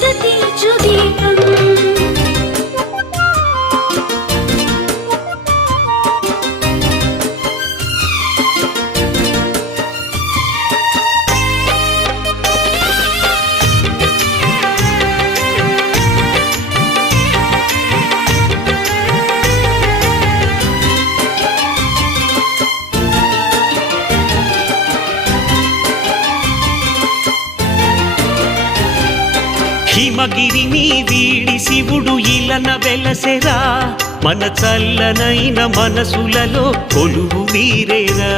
的地主 హిమగిరిని వీడి శివుడు ఇలన వెలసెరా. మన చల్లనైన మనసులలో కొలువు వీరేరా